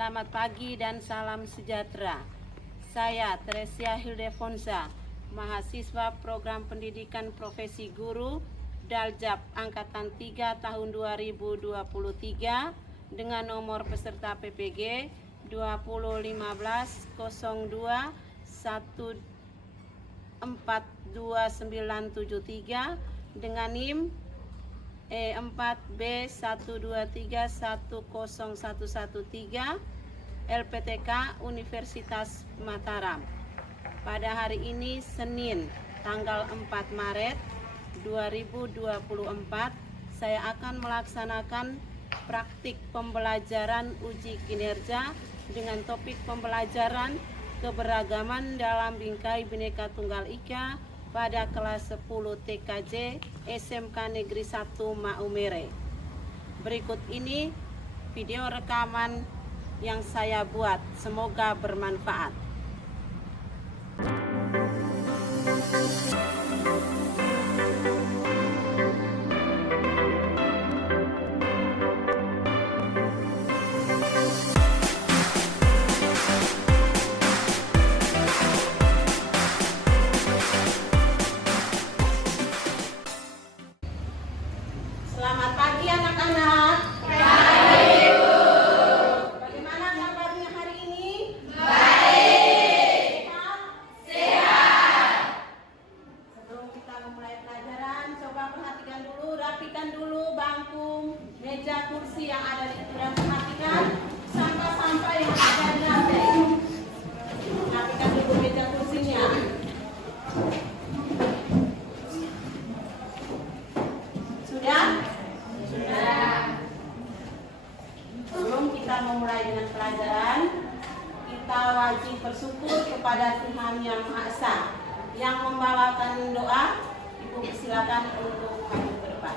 Selamat pagi dan salam sejahtera. Saya Teresia Hildefonsa, mahasiswa Program Pendidikan Profesi Guru Daljab Angkatan 3 tahun 2023 dengan nomor peserta PPG 201502 142973 dengan NIM E4B123101113 LPTK Universitas Mataram. Pada hari ini Senin tanggal 4 Maret 2024 saya akan melaksanakan praktik pembelajaran uji kinerja dengan topik pembelajaran keberagaman dalam bingkai Bhinneka Tunggal Ika pada kelas 10 TKJ SMK Negeri 1 Maumere. Berikut ini video rekaman yang saya buat, semoga bermanfaat. Selamat pagi anak-anak. Pagi, Bu. Bagaimana kabarnya hari ini? Baik. Sehat. Sebelum kita memulai pelajaran, coba perhatikan dulu, rapikan dulu bangku, meja, kursi yang ada di situ dan perhatikan sampah-sampah yang ada di lantai. Rapikan dulu meja kursinya. Sudah? Sebelum kita memulai dengan pelajaran, kita wajib bersyukur kepada Tuhan Yang Maha Esa yang membawakan doa. Ibu persilakan untuk maju ke depan.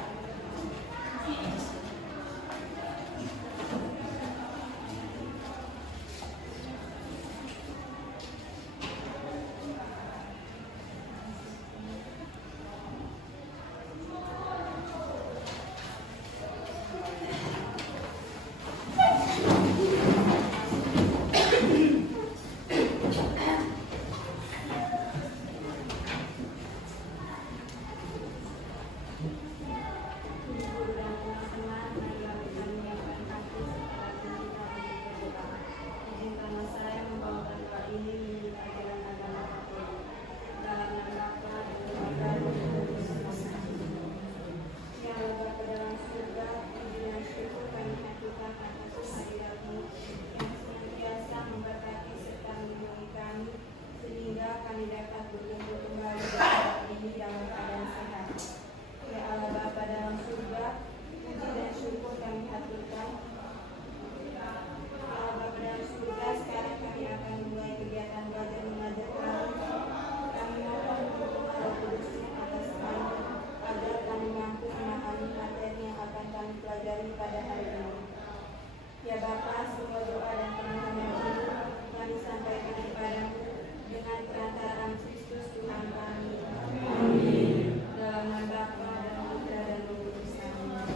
Sehingga kami dapat berkumpul kembali di tempat ini dalam keadaan sehat. Ya Allah Bapa dalam surga, puji dan syukur kami haturkan. Ya Allah Bapa dalam surga, sekarang kami akan memulai kegiatan belajar mengajar kami. Kami mohon untuk Roh Kudus-Nya atas kami, agar kami mampu memahami materi yang akan kami pelajari pada hari ini. Ya Bapa, semua doa dan permohonan ini kami sampaikan kepadamu dengan perantaraan Kristus Tuhan kami. Amin. Dalam nama Bapa dan Putra dan Roh Kudus. Amin.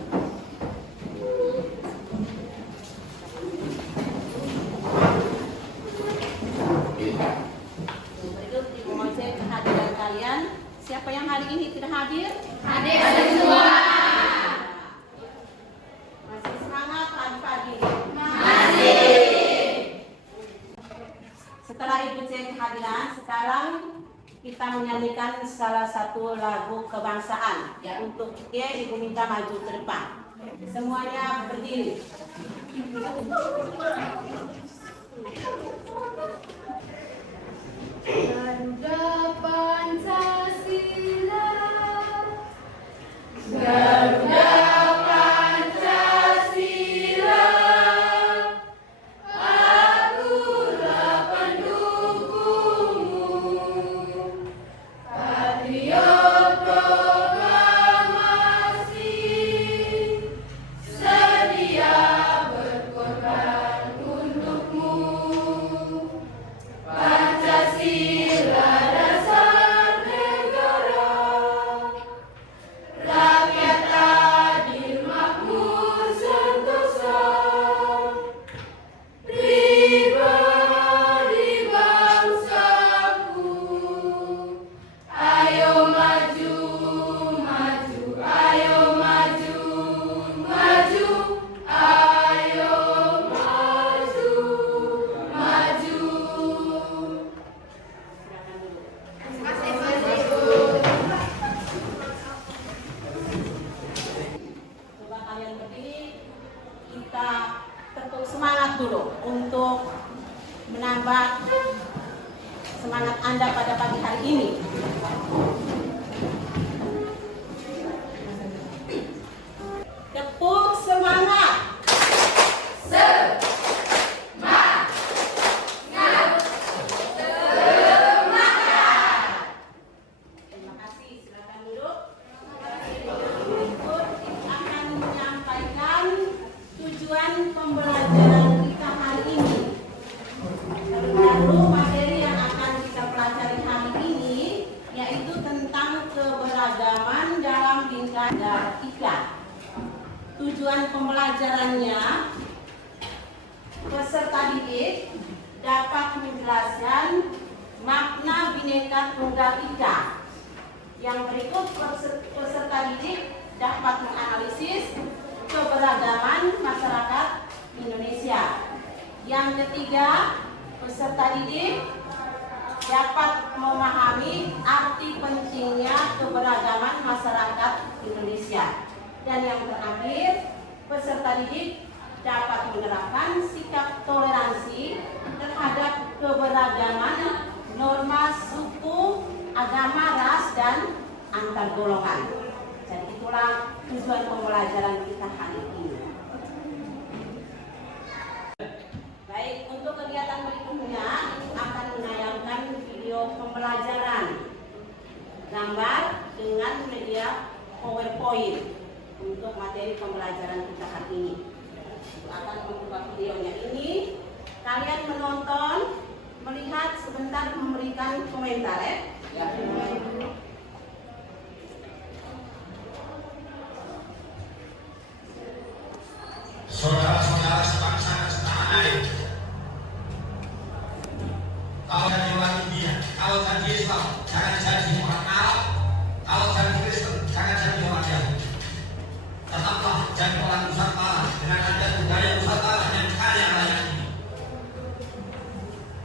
Berikut Ibu mengecek kehadiran kalian. Siapa yang hari ini tidak hadir? Hadir semua. Masih semangat pagi-pagi? Masih. Setelah Ibu cek kehadiran, sekarang kita menyanyikan salah satu lagu kebangsaan. Ya, untuk Ibu minta maju ke depan. Semuanya berdiri. Garuda Pancasila, Garuda Pancasila, akulah pendukungmu, patriot proklamasi, sedia berkorban untukmu. Pancasila ini. Tepuk semangat. Terima kasih, silakan duduk. Berikut akan menyampaikan tujuan pembelajaran kita hari ini. Terlebih dahulu materi yang akan kita pelajari hari ini yaitu tentang keberagaman dalam lingkaran IKA. Tujuan pembelajarannya, peserta didik dapat menjelaskan makna Bhinneka Tunggal Ika. Yang berikut peserta didik dapat menganalisis keberagaman masyarakat Indonesia. Yang ketiga, peserta didik dapat memahami arti pentingnya keberagaman masyarakat Indonesia. Dan yang terakhir, peserta didik dapat menerapkan sikap toleransi terhadap keberagaman norma suku, agama, ras, dan antar golongan. Jadi itulah tujuan pembelajaran kita hari ini. Baik, untuk kegiatan berikutnya akan menayangkan video pembelajaran gambar dengan media PowerPoint untuk materi pembelajaran kita hari ini. Akan membuka videonya ini. Kalian menonton, melihat sebentar, memberikan komentar ya. Saudara-saudara sebangsa dan setanah air, kalau jadi orang India, kalau jadi Islam, jangan jadi orang Arab, kalau jadi Kristen, jangan jadi orang Yahudi. Tetaplah jadi orang Nusantara dengan adat budaya Nusantara yang kaya raya ini.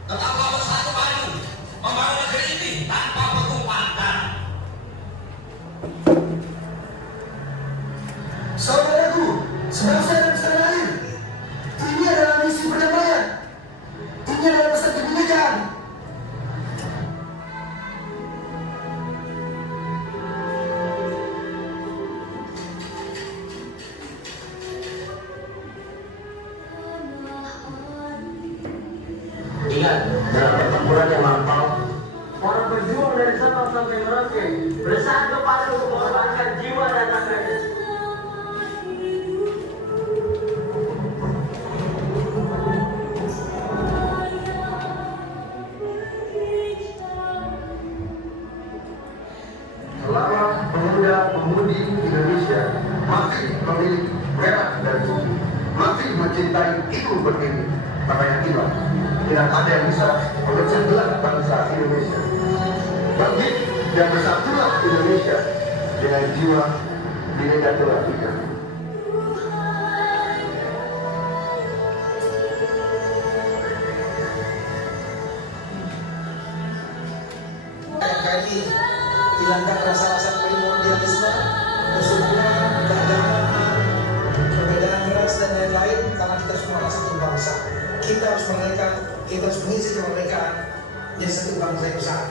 Tetaplah bersatu padu membangun negeri ini tanpa pertumpahan darah. Saudaraku, sebangsa dan setanah air, ini adalah misi perdamaian. Ini adalah pesan kebinekaan. Ingat, dalam pertempuran yang lampau, para pejuang dari Sabang sampai Merauke bersatu padu untuk mengorbankan jiwa dan raganya. Selama pemuda-pemudi Indonesia masih memiliki merah dan putih, masih mencintai ibu berdiri, maka yakinlah tidak ada yang bisa memecah belah bangsa Indonesia. Bangkit dan bersatulah Indonesia dengan jiwa Bhinneka Tunggal Ika. NKRI hilangkan rasa-rasa primordialisme, kesukuan, keagamaan, perbedaan ras dan lain-lain, karena kita semua adalah satu bangsa. Kita harus merayakan, kita harus mengisi kemerdekaan jadi satu bangsa yang besar.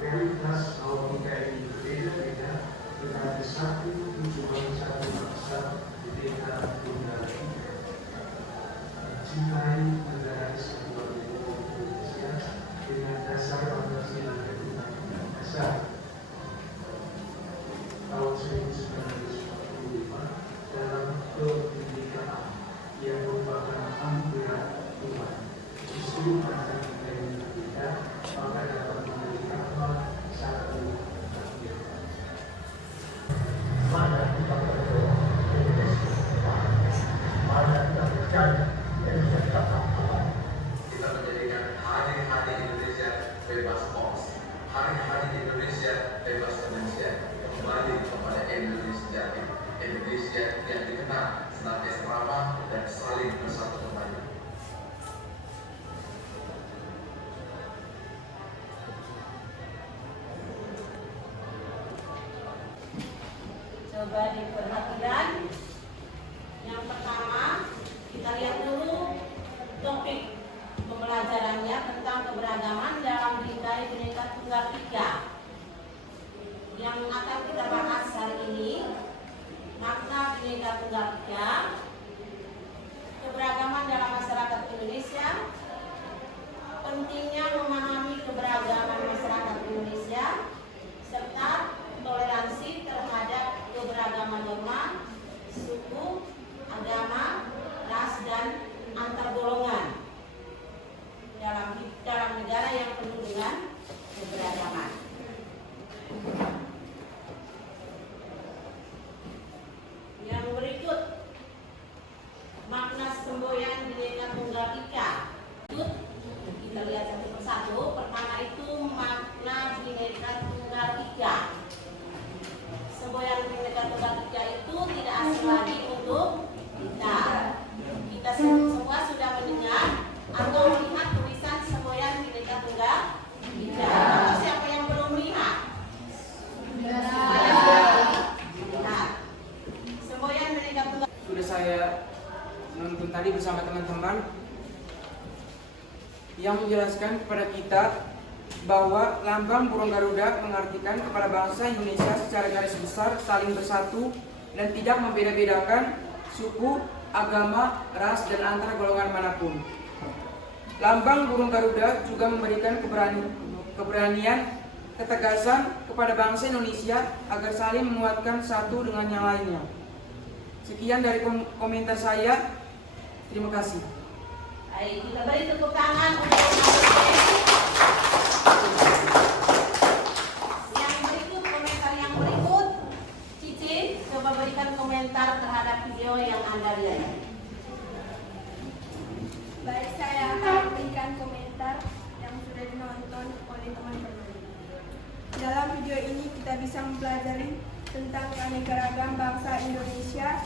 Realitas bahwa NKRI berbeda-beda, tetapi satu tujuan satu bangsa Bhinneka Tunggal Ika. Mencintai negara kesatuan Republik Indonesia dengan dasar Pancasila dan Undang-Undang Dasar tahun 1945 dalam kebinekaan yang merupakan anugerah Tuhan. Justru karena NKRI berbeda, maka dapat memberikan satu takdir. Mana kita berdoa Indonesia depan, mana kita percaya Indonesia tetap aman. Kita menjadikan hari-hari Indonesia bebas hoax, hari-hari Indonesia bebas demensia, kembali kepada Indonesia yang dikenal sebagai ramah dan saling bersatu. juga diperhatikan. Yang pertama, kita lihat dulu topik pembelajarannya tentang keberagaman dalam bingkai Bhinneka Tunggal Ika. Yang akan kita bahas hari ini, makna Bhinneka Tunggal Ika, keberagaman dalam masyarakat Indonesia, pentingnya memahami keberagaman masyarakat Indonesia, serta toleransi terhadap keberagaman norma, suku, agama, ras, dan antar golongan dalam negara yang penuh dengan keberagaman. Yang berikut, makna semboyan Bhinneka Tunggal Ika. Kita lihat satu persatu. Pertama itu makna Bhinneka Tunggal Ika. Semboyan Bhinneka Tunggal Ika itu tidak asing lagi untuk kita. Kita semua sudah mendengar atau melihat tulisan semboyan Bhinneka Tunggal Ika. Siapa yang belum melihat? Lihat. Semboyan Bhinneka Tunggal. Sudah saya nonton tadi bersama teman-teman yang menjelaskan kepada kita bahwa lambang burung Garuda mengartikan kepada bangsa Indonesia secara garis besar saling bersatu dan tidak membeda-bedakan suku, agama, ras, dan antar golongan manapun. Lambang burung Garuda juga memberikan keberanian, ketegasan kepada bangsa Indonesia agar saling menguatkan satu dengan yang lainnya. Sekian dari komentar saya. Terima kasih. Baik, kita beri tepuk tangan untuk yang berikut. Komentar yang berikut, Cici, coba berikan komentar terhadap video yang Anda lihat. Baik, saya akan memberikan komentar yang sudah ditonton oleh teman-teman. Dalam video ini kita bisa mempelajari tentang keanekaragaman bangsa Indonesia,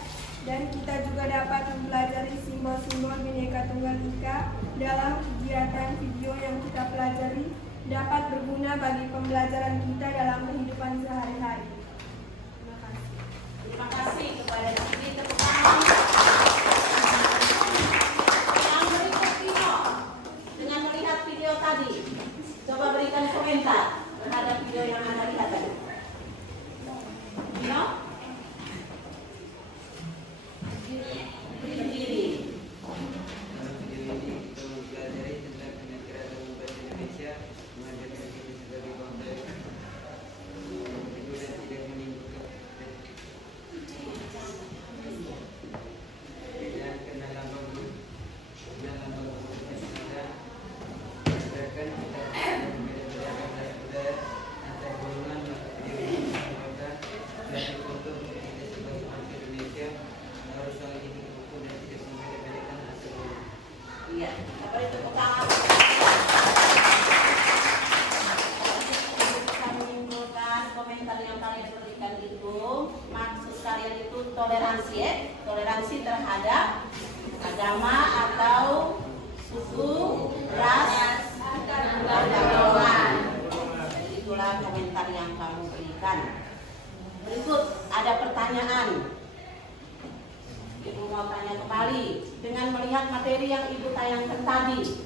dan kita juga dapat mempelajari simbol-simbol Bhinneka Tunggal Ika. Dalam kegiatan video yang kita pelajari dapat berguna bagi pembelajaran kita dalam kehidupan sehari-hari. Terima kasih. Terima kasih kepada Cici, tepuk tangan. Yang berikut Vino, dengan melihat video tadi, coba berikan komentar terhadap video yang Anda lihat tadi. Vino? Berdiri. Dalam video ini kita mempelajari tentang keanekaragaman bangsa Indonesia, mengajarkan kita sebagai bangsa yang begitu dan tidak menimbulkan perbedaan karena lambang kita ajarkan kita berbeda-bedakan ras budaya antar golongan, maka video ini merupakan suatu contoh untuk kita sebagai bangsa Indonesia harus saling hidup rukun dan tidak membeda-bedakan antar golongan. Iya, kita beri tepuk tangan. Kita menyimpulkan komentar yang kalian berikan itu, maksud kalian itu toleransi, ya? Toleransi terhadap agama atau suku, ras, dan golongan. Itulah komentar yang kamu berikan. Berikut ada pertanyaan. Ibu mau tanya kembali, dengan melihat materi yang Ibu tayangkan tadi,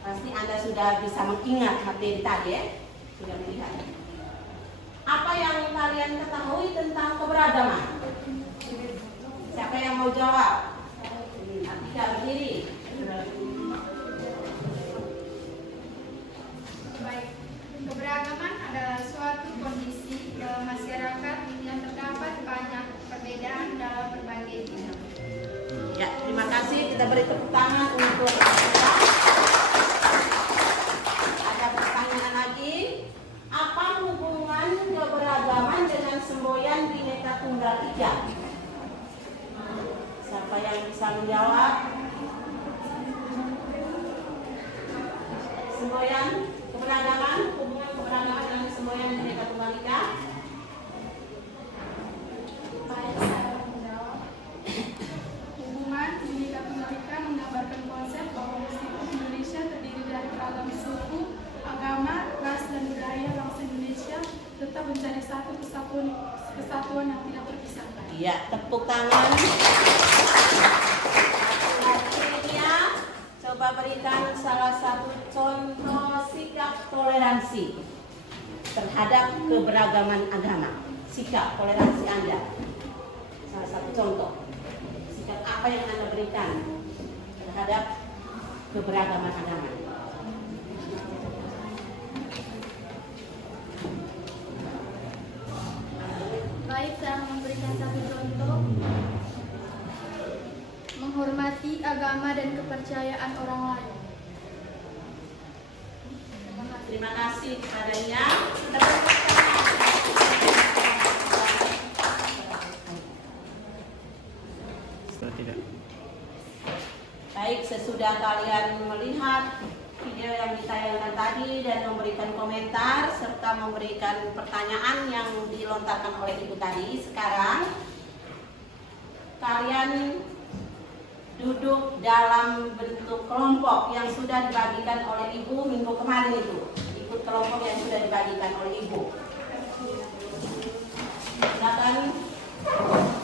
pasti Anda sudah bisa mengingat materi tadi, ya? Sudah melihat. Apa yang kalian ketahui tentang keberagaman? Siapa yang mau jawab? Atika berdiri. Baik, keberagaman adalah suatu kondisi dalam masyarakat yang terdapat banyak perbedaan dalam berbagai bidang. Ya, terima kasih. Kita beri tepuk tangan untuk Atika. Ada pertanyaan lagi. Apa hubungan keberagaman dengan semboyan Bhinneka Tunggal Ika? Siapa yang bisa menjawab? Semboyan keberagaman, hubungan keberagaman dengan semboyan Bhinneka Tunggal Ika? Baik, saya menjawab. Hubungan Bhinneka Tunggal Ika menggambarkan konsep bahwa meskipun Indonesia terdiri dari beragam suku, agama, ras, dan budaya bangsa Indonesia tetap menjadi satu kesatuan yang tidak Ya, tepuk tangan. Akhirnya, coba berikan salah satu contoh sikap toleransi terhadap keberagaman agama. Sikap toleransi Anda. Salah satu contoh. Sikap apa yang Anda berikan terhadap keberagaman agama? Baik, saya memberikan satu contoh. Menghormati agama dan kepercayaan orang lain. Terima kasih kepadanya. Baik, sesudah kalian melihat video yang ditayangkan tadi dan memberikan komentar serta memberikan pertanyaan yang dilontarkan oleh ibu tadi, sekarang kalian duduk dalam bentuk kelompok yang sudah dibagikan oleh ibu minggu kemarin itu. Ikut kelompok yang sudah dibagikan oleh ibu. Silakan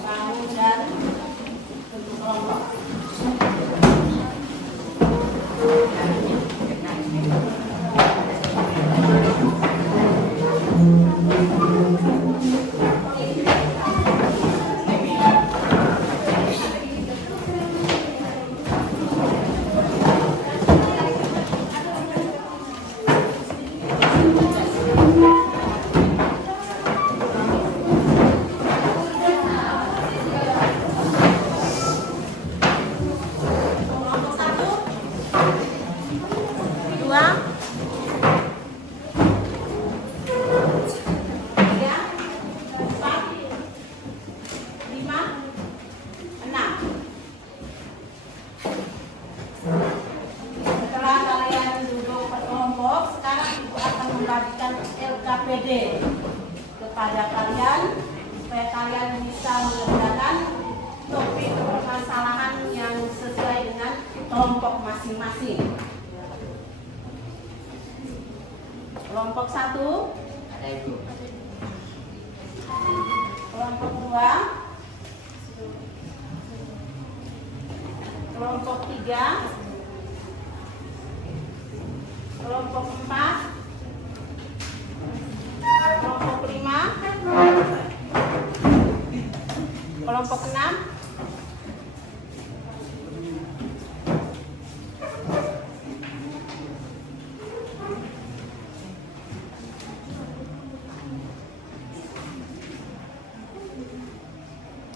bangun dan bentuk kelompok. Kelompok 1, 2, 3, 4, 5, 6. Setelah kalian duduk berkelompok, sekarang ibu akan membagikan LKPD kepada kalian supaya kalian bisa mengerjakan topik permasalahan yang sesuai dengan kelompok masing-masing. Kelompok 1, Ada ibu. kelompok 2, kelompok 3, kelompok 4, kelompok 5, kelompok 6,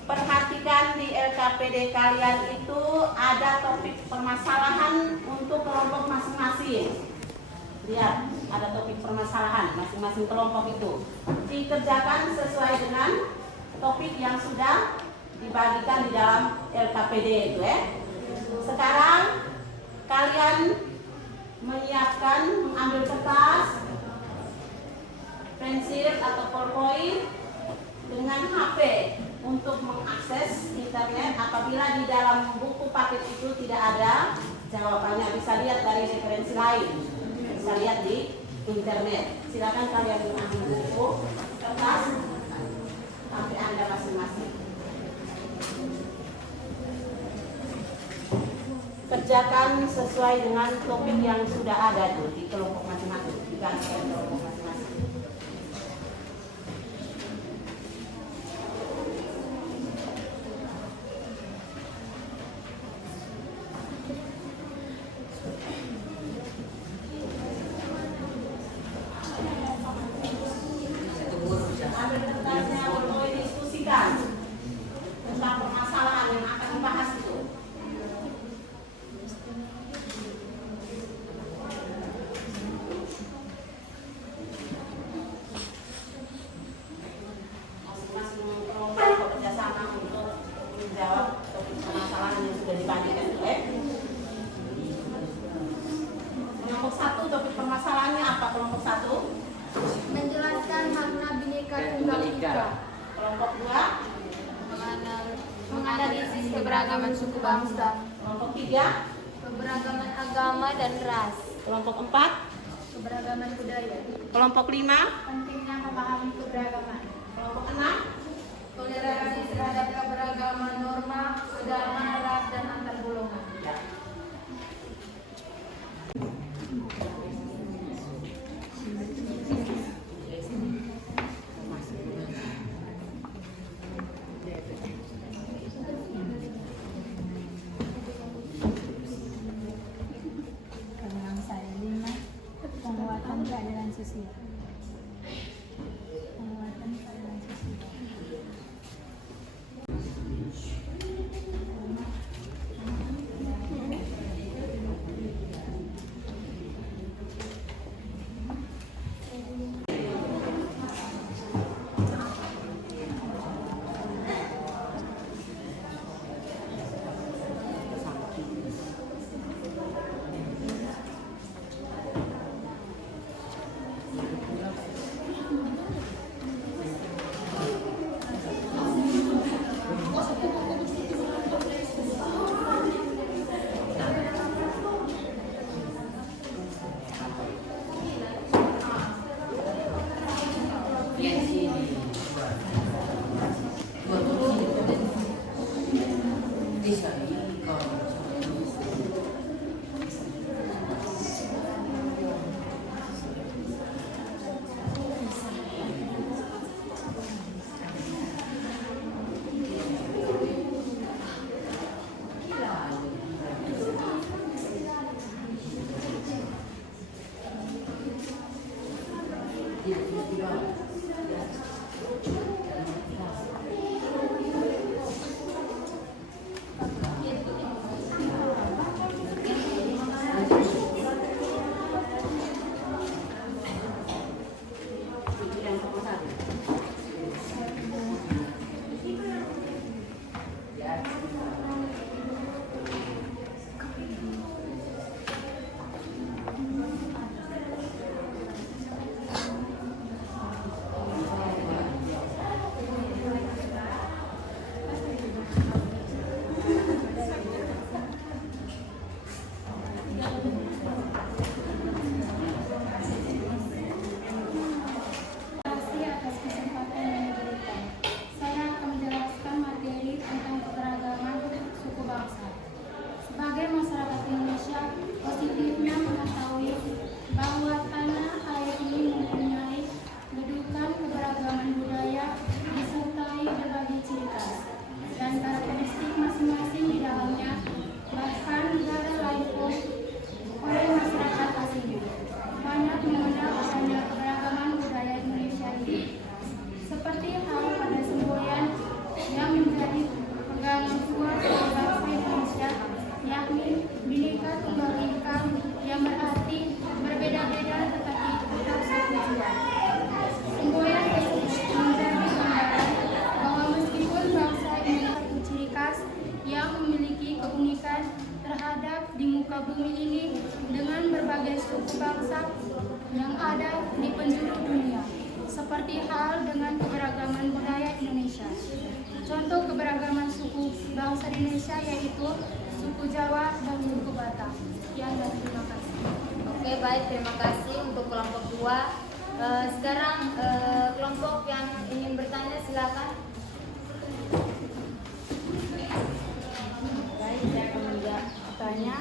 perhatikan di LKPD kalian itu ada topik permasalahan untuk kelompok masing-masing. Lihat, ada topik permasalahan masing-masing kelompok itu. Dikerjakan sesuai dengan topik yang sudah dibagikan di dalam LKPD itu ya. Sekarang kalian menyiapkan, mengambil kertas, pensil atau PowerPoint dengan HP untuk mengakses internet. Apabila di dalam buku paket itu tidak ada jawabannya, bisa lihat dari referensi lain, bisa lihat di internet. Silakan kalian mengambil buku, kertas, HP Anda masing-masing. Kerjakan sesuai dengan topik yang sudah ada tuh di kelompok masing-masing, di kelompok masing-masing. Ambil kertasnya, mulai diskusikan tentang permasalahan yang akan dibahas itu. Masing-masing kelompok bekerja sama untuk menjawab topik permasalahan yang sudah dibagikan. Kelompok 1, topik permasalahannya apa? Kelompok 1. Menjelaskan makna Bhinneka Tunggal Ika. Kelompok 2. Menganalisis keberagaman suku bangsa. Kelompok 3. Keberagaman agama dan ras. Kelompok 4. Keberagaman budaya. Kelompok 5. Pentingnya memahami keberagaman. Kelompok 6. toleransi terhadap keberagaman norma, agama, ras, dan antar golongan. Kemenangan saya 5, penguatan keadilan sosial. Penguatan keadilan sosial. seperti hal dengan keberagaman budaya Indonesia. Contoh keberagaman suku bangsa Indonesia yaitu suku Jawa dan suku Batak. Sekian dan terima kasih. Oke, baik, terima kasih untuk kelompok 2. Sekarang kelompok yang ingin bertanya silakan. Baik, saya akan bertanya.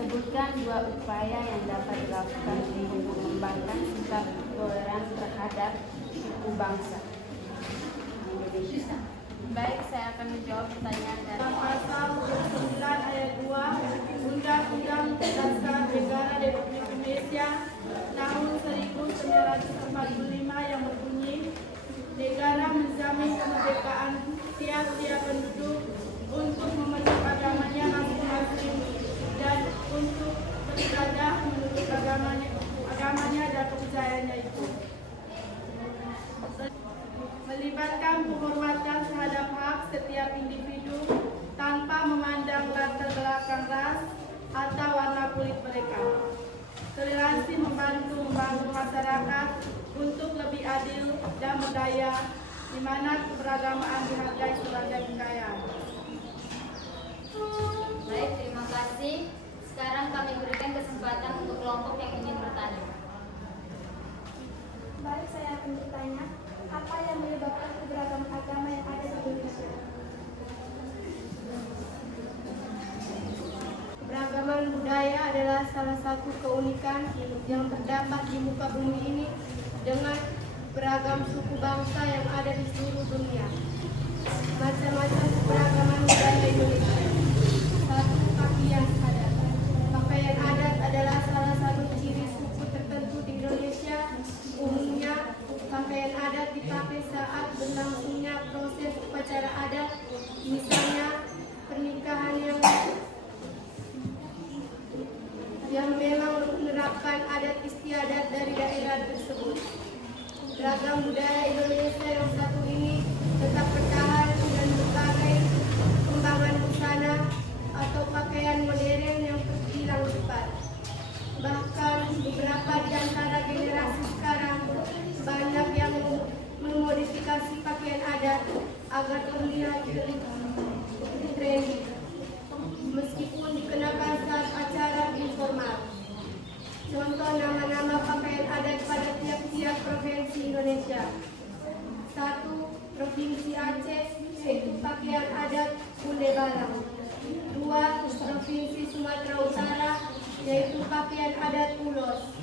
Sebutkan 2 upaya yang dapat dilakukan untuk mengembangkan sikap toleran terhadap suku bangsa Indonesia. Baik, saya akan menjawab pertanyaan dari Pasal 9 ayat 2 Undang-Undang Dasar Negara Republik Indonesia tahun 1945 yang berbunyi, negara menjamin kemerdekaan tiap-tiap penduduk untuk memeluk agamanya masing-masing dan untuk beribadah menurut agamanya dan kepercayaannya itu. Melibatkan penghormatan terhadap hak setiap individu tanpa memandang latar belakang ras atau warna kulit mereka. Toleransi membantu membangun masyarakat untuk lebih adil dan berdaya, di mana keberagaman dihargai sebagai kekayaan. Baik, terima kasih. Sekarang kami berikan kesempatan untuk kelompok yang ingin bertanya. Baik, saya akan bertanya, apa yang menyebabkan adalah salah satu keunikan yang terdapat di muka bumi ini dengan beragam suku bangsa yang ada di seluruh dunia. Macam-macam keberagaman budaya Indonesia. Satu, pakaian adat. Pakaian adat adalah salah satu ciri suku tertentu di Indonesia. Umumnya, pakaian adat dipakai saat berlangsungnya proses upacara adat, misalnya pernikahan yang memang menerapkan adat istiadat dari daerah tersebut. Ragam budaya Indonesia yang satu ini tetap bertahan dan berbagai kembangan busana atau pakaian modern yang terbilang cepat. Bahkan beberapa di antara generasi sekarang banyak yang memodifikasi pakaian adat agar terlihat trendy, meskipun dikenakan saat acara informal. Contoh nama-nama pakaian adat pada tiap-tiap provinsi Indonesia. 1. Provinsi Aceh, yaitu pakaian adat Kunde Balang. 2. Provinsi Sumatera Utara, yaitu pakaian adat Ulos.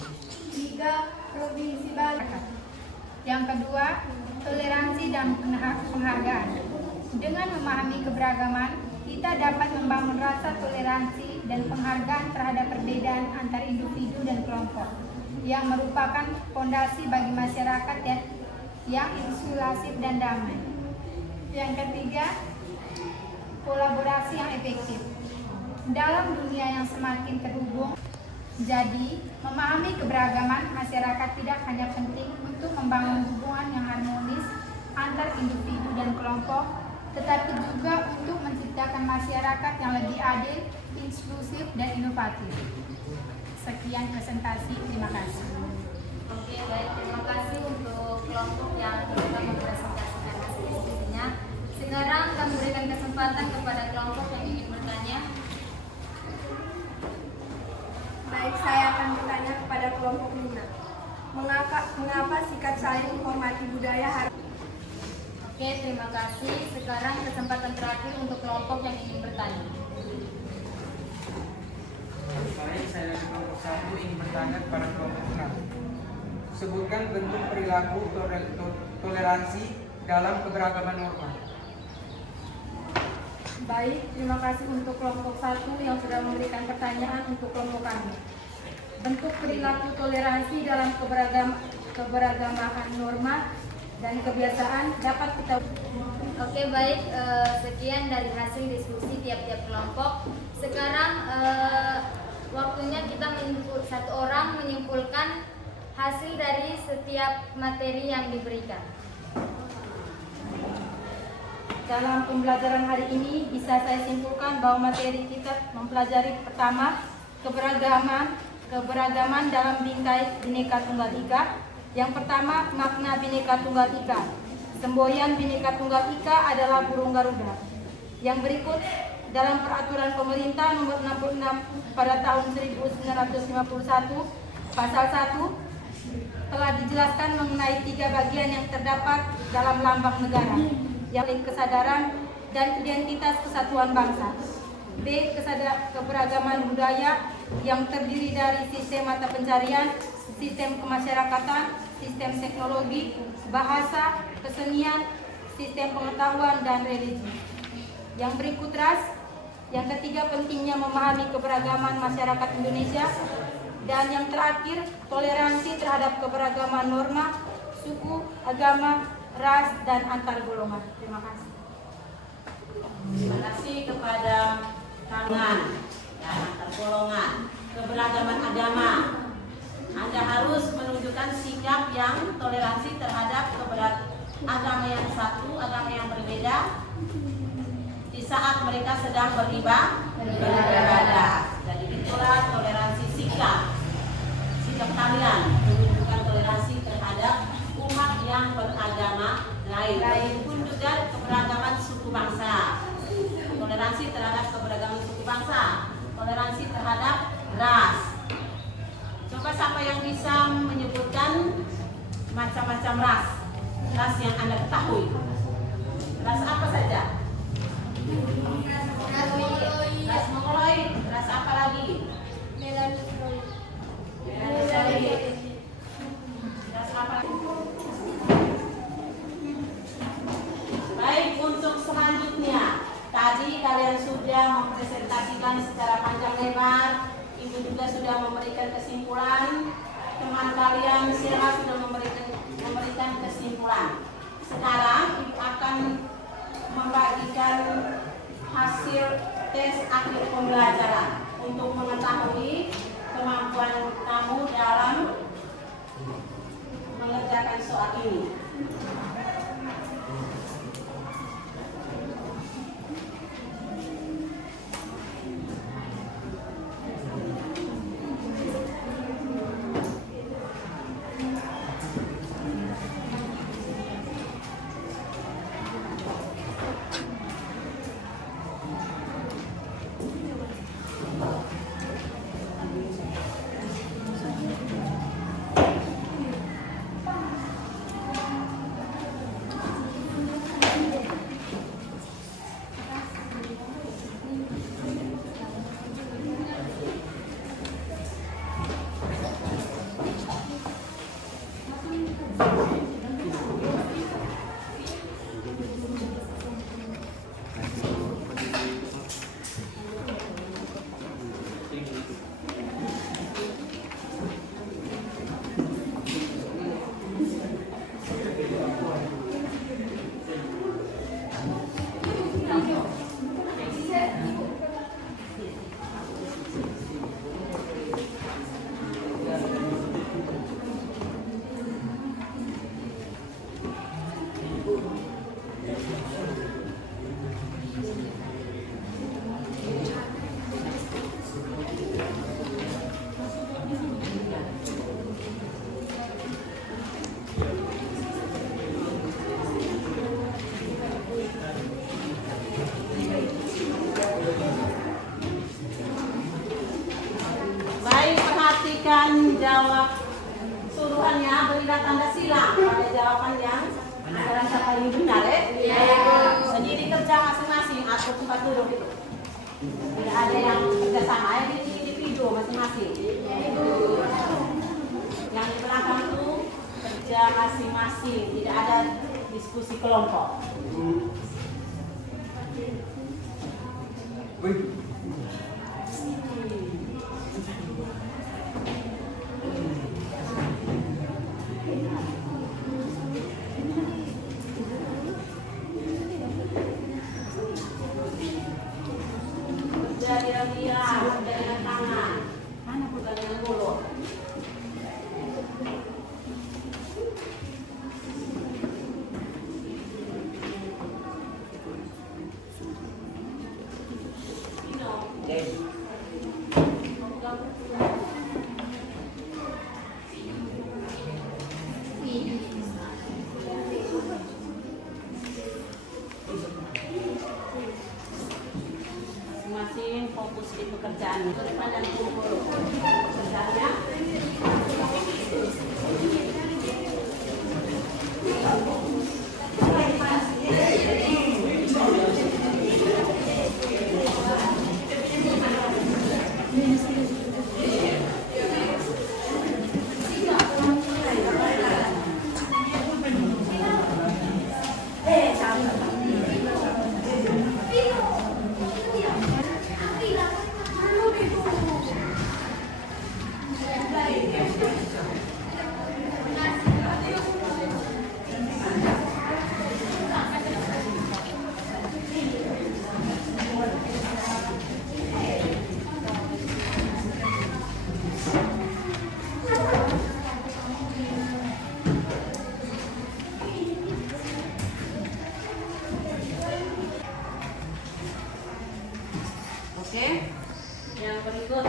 3. Provinsi Bali. Yang kedua, toleransi dan penghargaan. Dengan memahami keberagaman, kita dapat membangun rasa toleransi dan penghargaan terhadap perbedaan antar individu dan kelompok, yang merupakan fondasi bagi masyarakat yang inklusif dan damai. Yang ketiga, kolaborasi yang efektif. Dalam dunia yang semakin terhubung, jadi memahami keberagaman masyarakat tidak hanya penting untuk membangun hubungan yang harmonis antar individu dan kelompok, tetapi juga untuk menciptakan masyarakat yang lebih adil, inklusif, dan inovatif. Sekian presentasi, terima kasih. Oke, baik, terima kasih untuk kelompok yang sudah mempresentasikan hasil diskusinya. Sekarang kami berikan kesempatan kepada kelompok yang ingin bertanya. Baik, saya akan bertanya kepada kelompok Lina. Mengapa sikap saling menghormati budaya harus... Oke, terima kasih. Sekarang kesempatan terakhir untuk kelompok yang ingin bertanya. Baik, saya dari kelompok 1 ingin bertanya kepada kelompok 6. Sebutkan bentuk perilaku toleransi dalam keberagaman norma. Baik, terima kasih untuk kelompok 1 yang sudah memberikan pertanyaan untuk kelompok kami. Bentuk perilaku toleransi dalam keberagaman norma dan kebiasaan dapat kita... Oke, baik, sekian dari hasil diskusi tiap-tiap kelompok. Sekarang waktunya kita satu orang menyimpulkan hasil dari setiap materi yang diberikan. Dalam pembelajaran hari ini bisa saya simpulkan bahwa materi kita mempelajari pertama keberagaman dalam bingkai Bhinneka Tunggal Ika. Yang pertama, makna Bhinneka Tunggal Ika. Semboyan Bhinneka Tunggal Ika adalah burung Garuda. Yang berikut, dalam peraturan pemerintah nomor 66 pada tahun 1951 pasal 1 telah dijelaskan mengenai 3 bagian yang terdapat dalam lambang negara, yang kesadaran dan identitas kesatuan bangsa. B. Keberagaman budaya yang terdiri dari sistem mata pencarian, sistem kemasyarakatan, sistem teknologi, bahasa, kesenian, sistem pengetahuan, dan religi. Yang berikut ras. Yang ketiga, pentingnya memahami keberagaman masyarakat Indonesia. Dan yang terakhir, toleransi terhadap keberagaman norma, suku, agama, ras, dan antar golongan. Terima kasih. Terima kasih kepada tangan dan antar golongan, keberagaman agama. Anda harus menunjukkan sikap yang toleransi terhadap agama yang satu, agama yang berbeda di saat mereka sedang beribadah. Jadi itulah toleransi sikap kalian, menunjukkan toleransi terhadap umat yang beragama lain. Begitupun juga keberagaman suku bangsa, toleransi terhadap keberagaman suku bangsa, toleransi terhadap ras. Coba siapa yang bisa menyebutkan macam-macam ras yang Anda ketahui? Ras apa saja? Ras Mongoloid. Ras apa lagi? mempresentasikan secara panjang lebar. Ibu juga sudah memberikan kesimpulan. Teman kalian Sila sudah memberikan kesimpulan. Sekarang Ibu akan membagikan hasil tes akhir pembelajaran untuk mengetahui kemampuan kamu dalam mengerjakan soal ini. Jawab suruhannya, berilah tanda silang pada jawaban yang merasa paling benar sendiri kerja masing-masing atau tempat duduk itu. Tidak ada yang kerja sama ya, di individu masing-masing. Yang di belakang itu kerja masing-masing, tidak ada diskusi kelompok. Diam-diam dengan tangan, bukan dengan mulut. Masing-masing fokus di pekerjaan, pandang kumpul pekerjaannya. Oke, yang berikut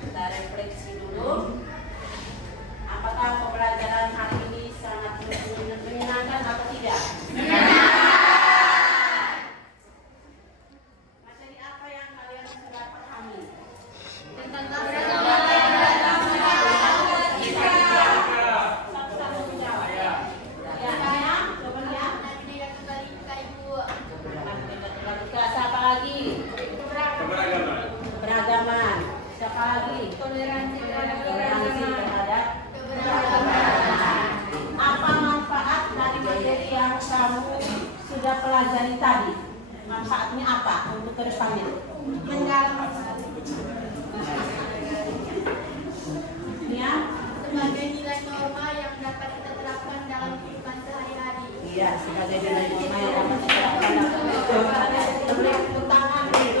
kita refleksi dulu. Apakah pembelajaran hari ini sangat menyenangkan atau tidak? Materi apa yang kalian sudah pahami? Tentang satu-satu menjawab. Ya, saya jawabannya. pelajari tadi manfaatnya apa untuk ke depannya? Ya, sebagai nilai norma yang dapat kita terapkan dalam kehidupan sehari-hari. iya, sebagai nilai norma yang dapat diterapkan dalam kehidupan. Beri tepuk tangan untuk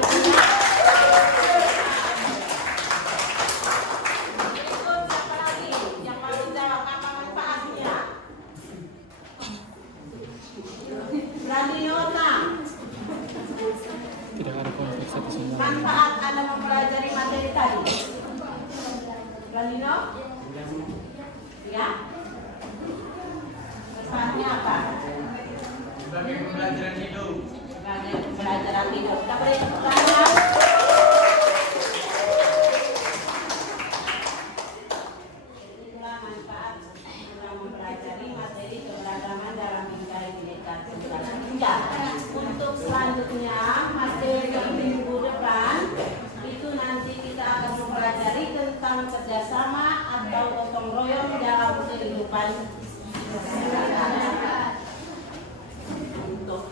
berikut siapa lagi yang mau jawab apa manfaatnya? Berani Yona. Manfaat Anda mempelajari materi tadi. Berani No? Ya. Manfaatnya apa? Sebagai pembelajaran hidup. Sebagai pembelajaran hidup. Kita beri tepuk tangan. Inilah manfaat dalam mempelajari materi keberagaman dalam bingkai Bhinneka Tunggal Ika. Untuk selanjutnya materi minggu depan itu nanti kita akan mempelajari tentang kerjasama atau gotong royong dalam kehidupan masyarakat. Untuk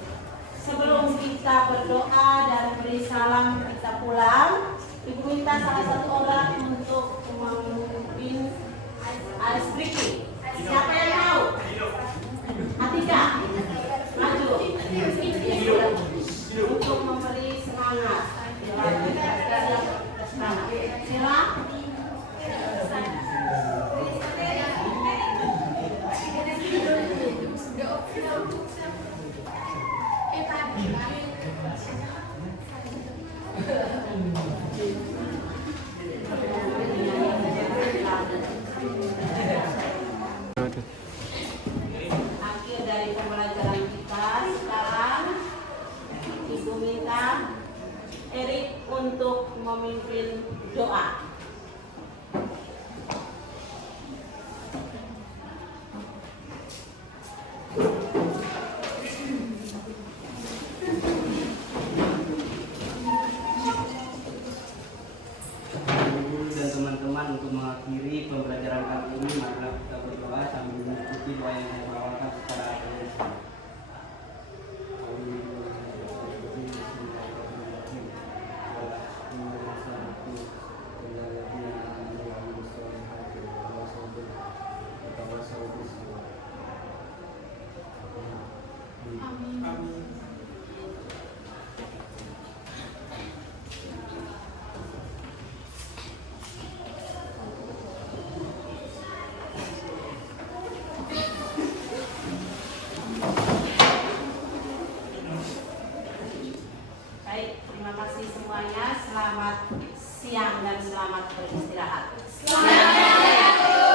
sebelum kita berdoa dan beri salam kita pulang, Ibu minta salah satu orang untuk memimpin ice breaking. Siapa yang mau? Atika, maju untuk memberi semangat. Sila. Akhir dari pembelajaran kita sekarang, Ibu minta Erik untuk memimpin doa. Guru dan teman-teman, untuk mengakhiri pembelajaran kali ini, marilah kita berdoa sambil mengikuti doa yang saya bawakan secara akademik. Baik, terima kasih semuanya. Selamat siang dan selamat beristirahat. Selamat